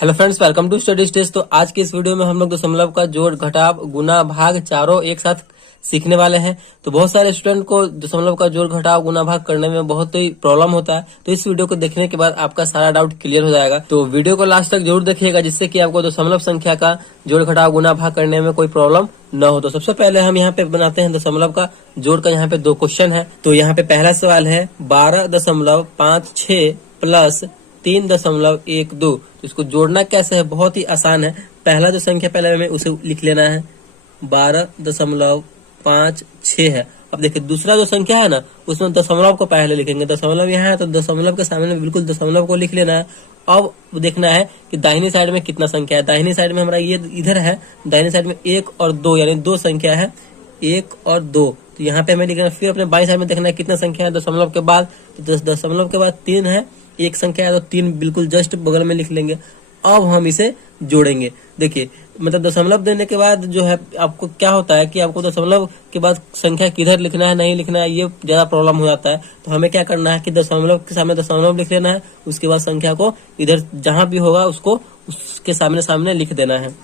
Hello friends, welcome to study stage. तो आज की इस वीडियो में हम लोग दशमलव का जोड़, घटाव, गुना, भाग चारों एक साथ सीखने वाले हैं। तो बहुत सारे स्टूडेंट को दशमलव का जोड़, घटाव, गुना, भाग करने में बहुत ही प्रॉब्लम होता है। तो इस वीडियो को देखने के बाद आपका सारा डाउट क्लियर हो जाएगा। तो वीडियो को लास्ट तक जरूर देखिएगा, जिससे कि आपको दशमलव संख्या का जोड़, घटाव, गुना, भाग करने में कोई प्रॉब्लम न हो। तो सबसे पहले हम यहाँ पे बनाते हैं दशमलव का जोड़ का। यहाँ पे दो क्वेश्चन है। तो यहाँ पे पहला सवाल है 12.56 प्लस 3.12। तो इसको जोड़ना कैसे है, बहुत ही आसान है। पहला जो संख्या पहले हमें उसे लिख लेना है, 12.56 है। अब देखिए दूसरा जो संख्या है ना, उसमें दशमलव को पहले लिखेंगे। दशमलव यहाँ है तो दशमलव के सामने बिल्कुल दशमलव को लिख लेना है। अब देखना है कि दाहिनी साइड में कितना संख्या है। दाहिनी साइड में हमारा ये इधर है, दाहिनी साइड में 1 और 2 यानी दो संख्या है, 1 और 2। तो यहाँ पे हमें लिखना है। फिर अपने बाईं साइड में देखना है कितना संख्या है दशमलव के बाद। तो दशमलव के बाद 3 है, एक संख्या है तो 3 बिल्कुल जस्ट बगल में लिख लेंगे। अब हम इसे जोड़ेंगे। देखिए मतलब दशमलव देने के बाद जो है आपको क्या होता है कि आपको दशमलव के बाद संख्या किधर लिखना है, नहीं लिखना है, ये ज्यादा प्रॉब्लम हो जाता है। तो हमें क्या करना है कि दशमलव के सामने दशमलव लिख लेना है, उसके बाद संख्या को इधर जहां भी होगा उसको उसके सामने सामने लिख देना है।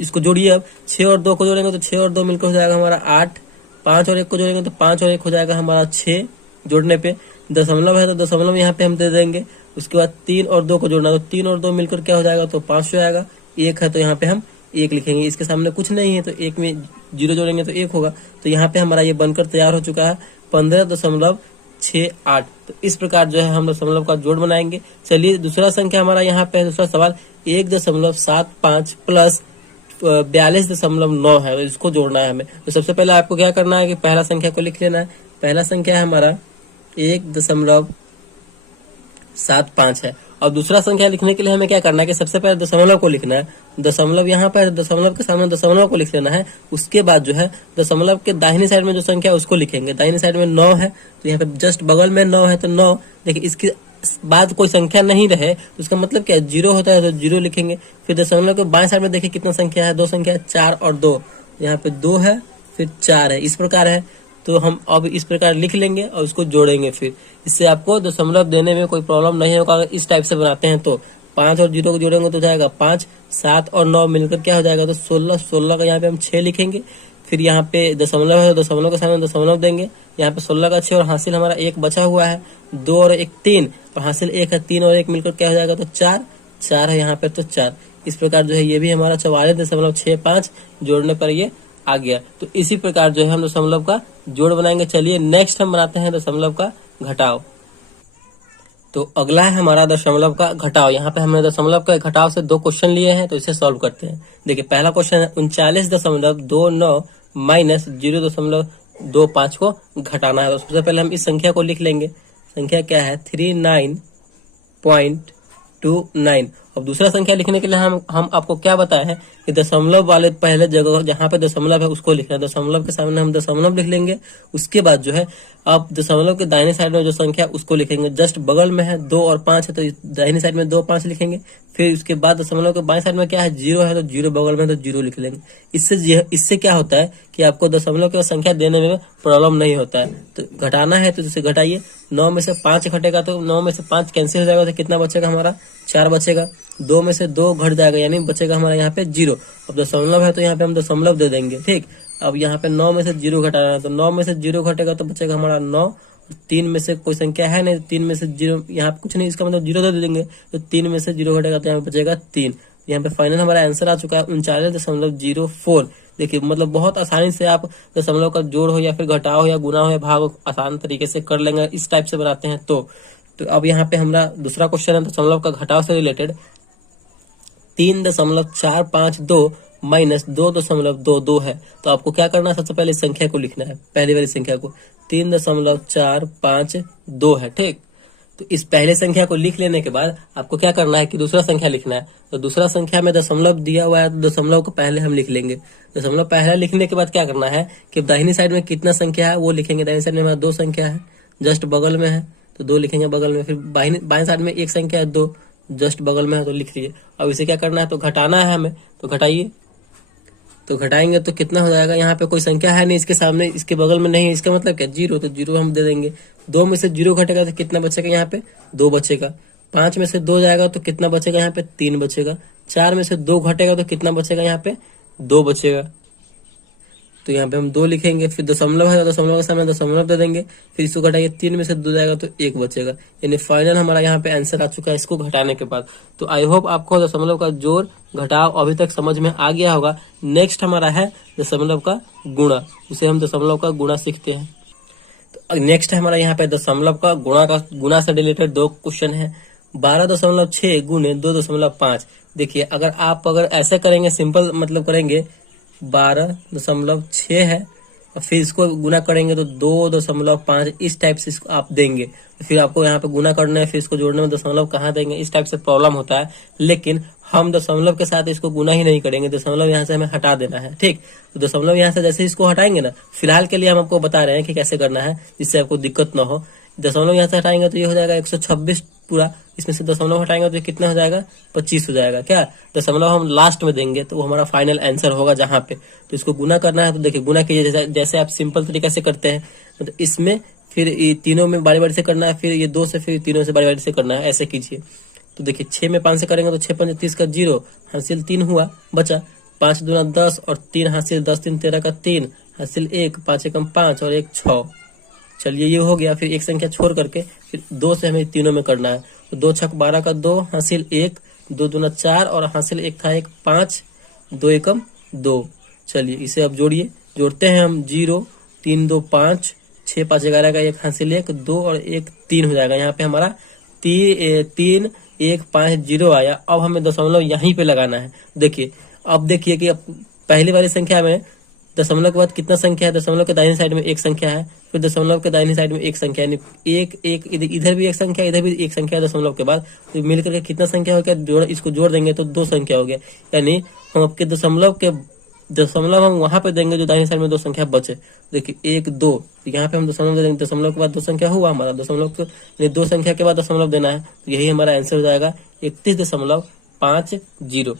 इसको जोड़िए। अब 6 और 2 को जोड़ेंगे तो 6 और 2 मिलकर हो जाएगा हमारा 8। 5 और 1 को जोड़ेंगे तो 5 और 1 हो जाएगा हमारा 6। जोड़ने पे दशमलव है तो दशमलव यहाँ पे हम दे देंगे। उसके बाद 3 और 2 को जोड़ना, तो 3 और 2 मिलकर क्या हो जाएगा, तो 5 हो जाएगा। 1 है तो यहाँ पे हम 1 लिखेंगे, इसके सामने कुछ नहीं है तो 1 में 0 जोड़ेंगे तो 1 होगा। तो यहाँ पे हमारा ये बनकर तैयार हो चुका है 15.68। तो इस प्रकार जो है हम दशमलव का जोड़ बनाएंगे। चलिए दूसरा संख्या हमारा यहाँ पे है, दूसरा सवाल 1.75 प्लस 42.9 है। तो इसको जोड़ना है हमें। तो सबसे पहले आपको क्या करना है कि पहला संख्या को लिख लेना है। पहला संख्या है हमारा 1.75 है। और दूसरा संख्या लिखने के लिए हमें क्या करना है कि सबसे पहले दशमलव को लिखना है। दशमलव यहाँ पर, दशमलव के सामने दशमलव को लिख लेना है। उसके बाद जो है दशमलव के दाहिनी साइड में जो संख्या है उसको लिखेंगे। दाहिनी साइड में 9 है तो यहाँ पे जस्ट बगल में 9 है तो 9। देखिए इसके बाद कोई संख्या नहीं रहे तो उसका मतलब क्या है, 0 होता है तो 0 लिखेंगे। फिर दशमलव के बाएं साइड में देखिए कितना संख्या है, दो संख्या है, 4 और 2। यहाँ पे 2 है फिर 4 है, इस प्रकार है। तो हम अब इस प्रकार लिख लेंगे और उसको जोड़ेंगे। फिर इससे आपको दशमलव देने में कोई प्रॉब्लम नहीं होगा अगर इस टाइप से बनाते हैं। तो 5 और 0 को जोड़ेंगे तो जाएगा 5, 7 और 9 मिलकर क्या हो जाएगा, तो 16। 16 का यहाँ पे हम 6 लिखेंगे। फिर यहाँ पे दशमलव है तो दशमलव के सामने दशमलव देंगे। यहाँ पे 16 का 6 और हासिल हमारा 1 बचा हुआ है, 2 और 1 3 और हासिल 1 है, 3 और 1 मिलकर क्या हो जाएगा, तो 4। 4 है यहाँ पे तो 4। इस प्रकार जो है ये भी हमारा 44.65 जोड़ने पर ये आ गया। तो इसी प्रकार जो है हम दशमलव का जोड़ बनाएंगे। चलिए नेक्स्ट हम बनाते हैं दशमलव का घटाव। तो अगला है हमारा दशमलव का घटाव। यहाँ पे हमने दशमलव का घटाव से दो क्वेश्चन लिए हैं, तो इसे सॉल्व करते हैं। देखिए पहला क्वेश्चन है 39.29 माइनस 0.25 को घटाना है। तो सबसे पहले हम इस संख्या को लिख लेंगे। संख्या क्या है, 39.29। अब दूसरा संख्या लिखने के लिए हम आपको क्या बताए हैं कि दशमलव वाले पहले जगह जहां पे दशमलव है उसको लिखना है। दशमलव के सामने हम दशमलव लिख लेंगे। उसके बाद जो है आप दशमलव के दाहिने साइड में जो संख्या उसको लिखेंगे। जस्ट बगल में है 2 और 5 है तो दाहिनी साइड में 2 5 लिखेंगे। फिर उसके बाद दशमलव के बाएं साइड में क्या है, 0 है तो 0 बगल में तो 0 लिख लेंगे। इससे क्या होता है कि आपको दशमलव की संख्या देने में प्रॉब्लम नहीं होता है। तो घटाना है तो जैसे घटाइए, 9 में से 5 घटेगा तो 9 में से 5 कैंसिल हो जाएगा तो कितना बचेगा हमारा, 4 बचेगा। 2 में से 2 घट जाएगा यानी बचेगा हमारा यहाँ पे 0। अब दशमलव है तो यहाँ पे हम दशमलव दे देंगे, ठीक। अब यहाँ पे 9 में से 0 घटाना है तो 9 में से 0 घटेगा तो बचेगा हमारा 9। 3 में से कोई संख्या है नहीं, 3 में से 0 यहाँ पे कुछ नहीं, इसका मतलब 0 दे देंगे। तो 3 में से 0 घटेगा तो यहाँ पे बचेगा 3। यहाँ पे फाइनल हमारा आंसर आ चुका है 39.04। देखिए मतलब बहुत आसानी से आप दशमलव का जोड़ हो या फिर घटाव हो या गुना हो या भाग हो आसान तरीके से कर लेंगे, इस टाइप से बनाते हैं। तो अब यहाँ पे हमारा दूसरा क्वेश्चन है दशमलव का घटाव से रिलेटेड। 3.452 माइनस 2.22 है। तो आपको क्या करना है, सबसे पहले इस संख्या को लिखना है, पहली वाली संख्या को। 3.452 है, ठीक। तो इस पहले संख्या को लिख लेने के बाद आपको क्या करना है कि दूसरा संख्या लिखना है। तो दूसरा संख्या में दशमलव दिया हुआ है तो दशमलव को पहले हम लिख लेंगे। दशमलव पहले लिखने के बाद क्या करना है कि दाहिनी साइड में कितना संख्या है वो लिखेंगे। दाहिनी साइड में हमारा 2 संख्या है, जस्ट बगल में है तो 2 लिखेंगे बगल में। फिर बाएं साइड में 1 संख्या है 2, जस्ट बगल में है तो लिख लीजिए। अब इसे क्या करना है, तो घटाना है हमें, तो घटाइए। तो घटाएंगे तो कितना हो जाएगा, यहाँ पे कोई संख्या है नहीं इसके सामने, इसके बगल में नहीं है, इसका मतलब क्या, 0। तो 0 हम दे देंगे। 2 में से 0 घटेगा तो कितना बचेगा, यहाँ पे 2 बचेगा। 5 में से 2 जाएगा तो कितना बचेगा, यहाँ पे 3 बचेगा। 4 में से 2 घटेगा तो कितना बचेगा, यहाँ पे 2 बचेगा। तो यहाँ पे हम 2 लिखेंगे, फिर दशमलव है, दशमलव के सामने दशमलव दे देंगे, फिर इसको घटाइए, 3 में से 2 जाएगा तो 1 बचेगा। यानी फाइनल हमारा यहाँ पे आंसर आ चुका है इसको घटाने के बाद। तो आई होप आपको दशमलव का जोड़ घटाव अभी तक समझ में आ गया होगा। नेक्स्ट हमारा है दशमलव का गुणा, उसे हम दशमलव का गुणा सीखते हैं। तो नेक्स्ट हमारा यहाँ पे दशमलव का गुणा से रिलेटेड 2 क्वेश्चन है। 12.6 गुने 2.5। देखिए अगर ऐसे करेंगे, सिंपल मतलब करेंगे, 12.6 है और फिर इसको गुना करेंगे तो 2.5 इस टाइप से इसको आप देंगे। फिर आपको यहाँ पे गुना करना है, फिर इसको जोड़ने में दशमलव कहाँ देंगे, इस टाइप से प्रॉब्लम होता है। लेकिन हम दशमलव के साथ इसको गुना ही नहीं करेंगे, दशमलव यहाँ से हमें हटा देना है। ठीक, तो दशमलव यहाँ से जैसे इसको हटाएंगे ना, फिलहाल के लिए हम आपको बता रहे हैं कि कैसे करना है जिससे आपको दिक्कत ना हो। दशमलव यहाँ से हटाएंगे तो ये हो जाएगा 126 पूरा, इसमें से दशमलव हटाएंगे तो ये कितना हो जाएगा, 25 हो जाएगा। क्या दशमलव हम लास्ट में देंगे तो वो हमारा फाइनल आंसर होगा जहाँ पे। तो इसको गुना करना है तो देखिए गुना कीजिए जैसे आप सिंपल तरीके से करते हैं। तो इसमें फिर ये तीनों में बारी बारी से करना है, फिर ये 2 से फिर तीनों से बारी बारी से करना है, ऐसे कीजिए। तो देखिए 6 में 5 से करेंगे तो 6 5 30 का 0, हासिल 3 हुआ, बचा 5 दूना 10 और 3 हासिल 10 3 13 का 3, हासिल 1, 5 एकम 5 और 1 6। चलिए ये हो गया। फिर एक संख्या छोड़ करके फिर 2 से हमें तीनों में करना है। तो 2 छक 12 का 2, हासिल 1, 2 दूना 4 और हासिल 1 था 1 5, 2 एकम 2। चलिए इसे अब जोड़ते हैं हम। 0 3 2 5, 6 5 11 का 1 हासिल 1 2 और 1 3 हो जाएगा। यहाँ पे हमारा 3 1 5 0 आया। अब हमें दशमलव यहीं पे लगाना है। देखिए अब देखिए कि अब पहली वाली संख्या में दशमलव के बाद कितना संख्या है, दशमलव के दाहिनी साइड में एक संख्या है, फिर दशमलव के दाहिनी साइड में एक संख्या, यानी एक इधर भी एक संख्या, इधर भी एक संख्या दशमलव के बाद, तो मिलकर के कितना संख्या हो गया, इसको जोड़ देंगे तो 2 संख्या हो गया। यानी हम आपके दशमलव हम वहां पे देंगे जो दाहिनी साइड में 2 संख्या बचे। देखिए 1 2, यहाँ पे हम दशमलव दे देंगे, दशमलव के बाद 2 संख्या हुआ हमारा, दशमलव के 2 संख्या के बाद दशमलव देना है, तो यही हमारा आंसर हो जाएगा 31.50।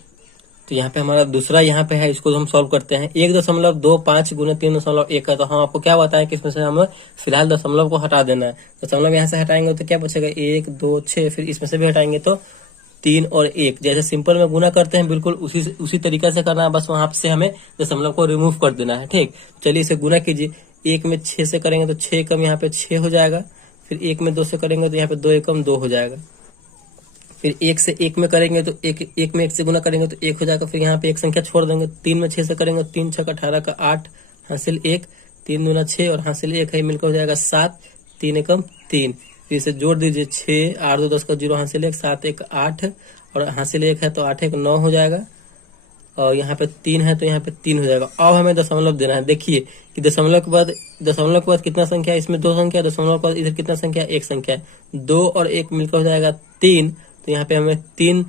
तो यहाँ पे हमारा दूसरा यहाँ पे है, इसको हम सॉल्व करते हैं। 1.25 गुने 3.1 है। तो हम आपको क्या बताएं कि इसमें से हमें फिलहाल दशमलव को हटा देना है। दशमलव यहाँ से हटाएंगे तो क्या बचेगा, 1 2 6, फिर इसमें से भी हटाएंगे तो 3 और 1। जैसे सिंपल में गुना करते हैं बिल्कुल उसी तरीके से करना है, बस वहां से हमें दशमलव को रिमूव कर देना है। ठीक, चलिए इसे गुना कीजिए। 1 में 6 से करेंगे तो 6 एकम यहाँ पे 6 हो जाएगा, फिर 1 में 2 से करेंगे तो यहाँ पे 2 एकम 2 हो जाएगा, फिर 1 से 1 में करेंगे तो 1 में 1 से गुना करेंगे तो 1 हो जाएगा, फिर यहाँ पे एक संख्या छोड़ देंगे। 3 में 6 से करेंगे 3 6 18 का 8, हासिल 1, 3 दूना 6 और हासिल 1 है, मिलकर हो जाएगा 7, 3 एकम 3। फिर इसे जोड़ दीजिए, 6 8 2 10 का 0, हासिल 1, 7 1 8 और हासिल 1 है तो 8 1 9 हो जाएगा, और यहाँ पे 3 है तो यहाँ पे 3 हो जाएगा। अब हमें दशमलव देना है। देखिए कि दशमलव के बाद कितना संख्या है, इसमें 2 संख्या, दशमलव के बाद इधर कितना संख्या है, 1 संख्या है, 2 और 1 मिलकर हो जाएगा 3। तो यहाँ पे हमें 3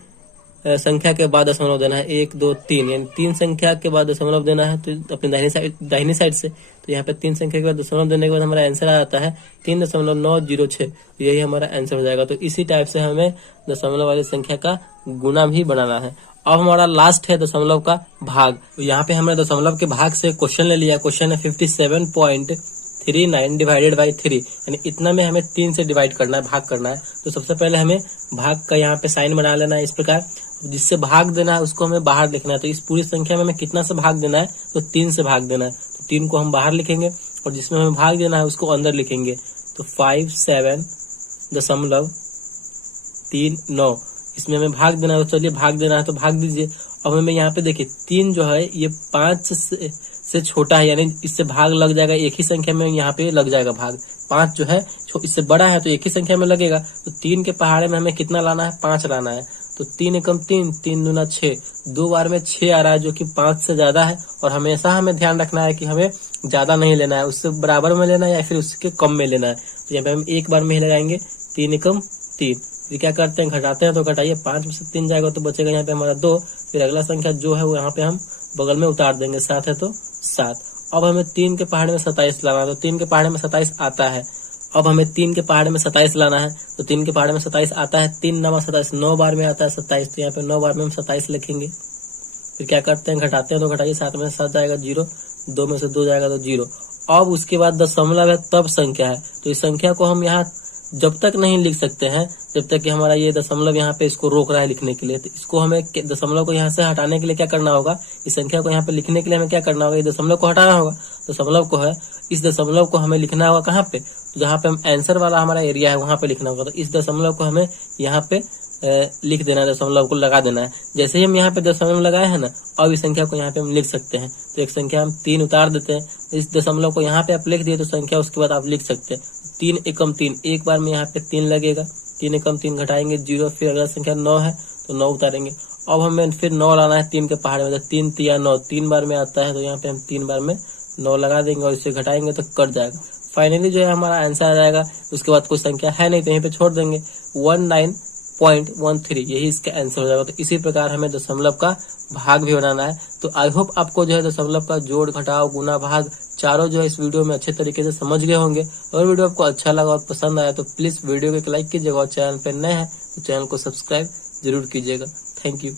संख्या के बाद दशमलव देना है, 1 2 3, यानी 3 संख्या के बाद दशमलव देना है तो अपनी दाहिनी साइड से। तो यहाँ पे 3 संख्या के बाद दशमलव देने के बाद हमारा आंसर आ जाता है 3.906। यही हमारा आंसर हो जाएगा। तो इसी टाइप से हमें दशमलव वाली संख्या का गुना भी बनाना है। अब हमारा लास्ट है दशमलव का भाग। तो यहाँ पे हमने दशमलव के भाग से क्वेश्चन ले लिया। क्वेश्चन है 57.39 डिवाइडेड बाई 3, यानी इतना में हमें 3 से डिवाइड करना है, भाग करना है। तो सबसे पहले हमें भाग का यहाँ पे साइन बना लेना है इस प्रकार। जिससे भाग देना है उसको हमें बाहर लिखना है। तो इस पूरी संख्या में हमें कितना से भाग देना है, तो 3 से भाग देना है। तो 3 को हम बाहर लिखेंगे और जिसमें हमें भाग देना है उसको अंदर लिखेंगे। तो 57.39 इसमें हमें भाग देना है। तो चलिए भाग देना है तो भाग दीजिए। अब हमें यहाँ पे देखिए 3 जो है ये 5 से छोटा है, यानी इससे भाग लग जाएगा, एक ही संख्या में यहाँ पे लग जाएगा भाग। 5 जो है इससे बड़ा है तो एक ही संख्या में लगेगा। तो 3 के पहाड़े में हमें कितना लाना है, 5 लाना है। तो 3 एकम 3, 3 दूना 6, 2 बार में 6 आ रहा है जो कि 5 से ज्यादा है। और हमेशा हमें ध्यान रखना है कि हमें ज्यादा नहीं लेना है, उससे बराबर में लेना है या फिर उसके कम में लेना है। तो यहाँ पे हम एक बार में ही लगाएंगे 3 एकम 3। फिर क्या करते हैं, घटाते हैं। तो घटाइए, 5 में से 3 जाएगा तो बचेगा यहाँ पे हमारा 2। फिर अगला संख्या जो है वो यहाँ पे हम बगल में उतार देंगे, 7 है तो 7। अब हमें 3 के पहाड़े में 27 लाना है। तो 3 के पहाड़े में 27 आता है। अब हमें 3 के पहाड़े में 27 लाना है। तो 3 के पहाड़े में 27 आता है, 3 9 27, 9 बार में आता है 27। तो यहाँ पे 9 बार में हम 27 लिखेंगे। फिर क्या करते हैं, घटाते हैं। तो घटाइए, 7 में से 7 जाएगा 0, 2 में से 2 जाएगा तो 0। अब उसके बाद दशमलव है तब संख्या है। तो इस संख्या को हम यहाँ जब तक नहीं लिख सकते हैं, जब तक कि हमारा ये दशमलव यहाँ पे इसको रोक रहा है लिखने के लिए, तो इसको हमें दशमलव को यहाँ से हटाने के लिए क्या करना होगा, इस संख्या को यहाँ पे लिखने के लिए हमें क्या करना होगा, ये दशमलव को हटाना होगा। दशमलव को है, इस दशमलव को हमें लिखना होगा कहाँ पे, तो जहाँ पे हम आंसर वाला हमारा एरिया है वहां पे लिखना होगा। तो इस दशमलव को हमें यहाँ पे लिख देना है, दशमलव को लगा देना है। जैसे ही हम यहाँ पे दशमलव लगाए हैं ना, अब इस संख्या को यहाँ पे हम लिख सकते हैं। तो एक संख्या हम 3 उतार देते हैं, इस दशमलव को यहाँ पे आप लिख दिए तो संख्या उसके बाद आप लिख सकते हैं 3 एकम 3, एक बार में यहाँ पे 3 लगेगा, 3 एकम 3 घटाएंगे 0, फिर अगला संख्या 9 है तो 9 उतारेंगे। अब हमें फिर 9 लाना है 3 के पहाड़ में, तो 3 तिया 9, 3 बार में आता है, तो यहाँ पे हम 3 बार में 9 लगा देंगे और इसे घटाएंगे तो कट जाएगा। फाइनली जो है हमारा आंसर आ जाएगा। उसके बाद कोई संख्या है नहीं तो यहीं पे छोड़ देंगे, 19.13, यही इसका आंसर हो जाएगा। तो इसी प्रकार हमें दशमलव का भाग भी बनाना है। तो आई होप आपको जो है दशमलव का जोड़, घटाव, गुना, भाग चारों जो है इस वीडियो में अच्छे तरीके से समझ गए होंगे। और वीडियो आपको अच्छा लगा और पसंद आया तो प्लीज वीडियो को एक लाइक कीजिएगा और चैनल पर नए हैं तो चैनल को सब्सक्राइब जरूर कीजिएगा। Thank you.